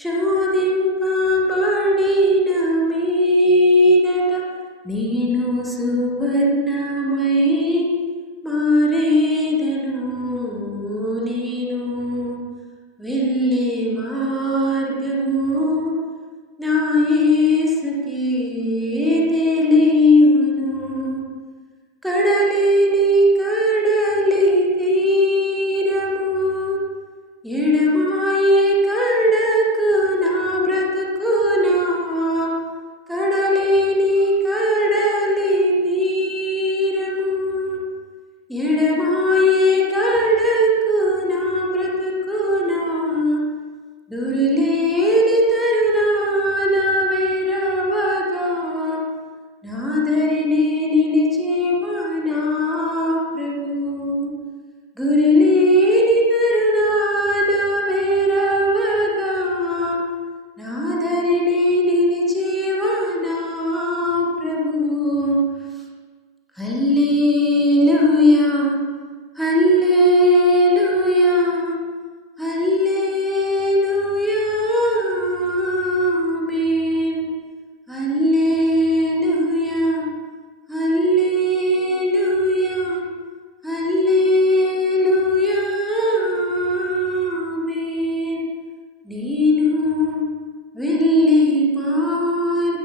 శోధింపబడిన మీదట నేను సువర్ణమై మారేదను. నేను వెళ్ళే మార్గము నా యేసుకే తెలియును. కడలేని కడలి తీరము ఎడమాయే కడకు నా బ్రతుకునా. కడలేని కడలి తీరము ఎడమాయే కడకు నా బ్రతుకునా. దుర్లేని తరుణాన వెరవగా నా దరినే నిలిచేవా నా ప్రభు. గురులేని తరుణాన వెరవగా నా దరినే నిలిచేవా నా ప్రభు. హల్లెలూయా హల్లెలూయా హల్లెలూయా ఆమేన్. హల్లెలూయా హల్లెలూయా హల్లెలూయా ఆమేన్. నేను వెళ్ళే మార్గము